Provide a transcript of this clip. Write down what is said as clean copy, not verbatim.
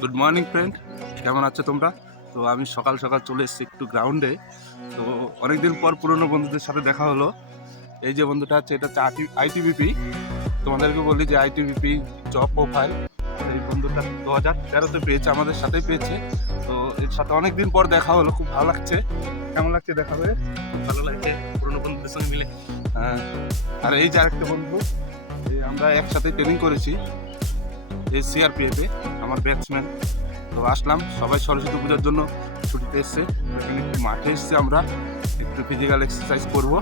Good morning friend, কেমন আছো তোমরা? তো আমি সকাল সকাল চলে এসেছি একটু গ্রাউন্ডে। তো অনেকদিন পর পুরনো বন্ধুদের সাথে দেখা হলো। এই যে বন্ধুটা আছে, এটা হচ্ছে আইটিবিপি। তোমাদেরকে বলি যে আইটিবিপি জব প্রোফাইল, এই বন্ধুটা 2013-তে পেয়েছে, আমাদের সাথেই পেয়েছে। তো এর সাথে অনেকদিন পর দেখা হলো, খুব ভালো লাগছে। কেমন লাগছে দেখা হয়ে? খুব ভালো লাগছে পুরোনো বন্ধুদের সঙ্গে মিলে। হ্যাঁ, আর এই যে আরেকটা বন্ধু, এই আমরা একসাথে ট্রেনিং করেছি এই সিআরপিএফে, আমার ব্যাটসম্যান। তো আসলাম, সবাই সরস্বতী পুজোর জন্য ছুটিতে এসছে, এখানে একটু মাঠে এসছে, আমরা একটু ফিজিক্যাল এক্সারসাইজ করবো।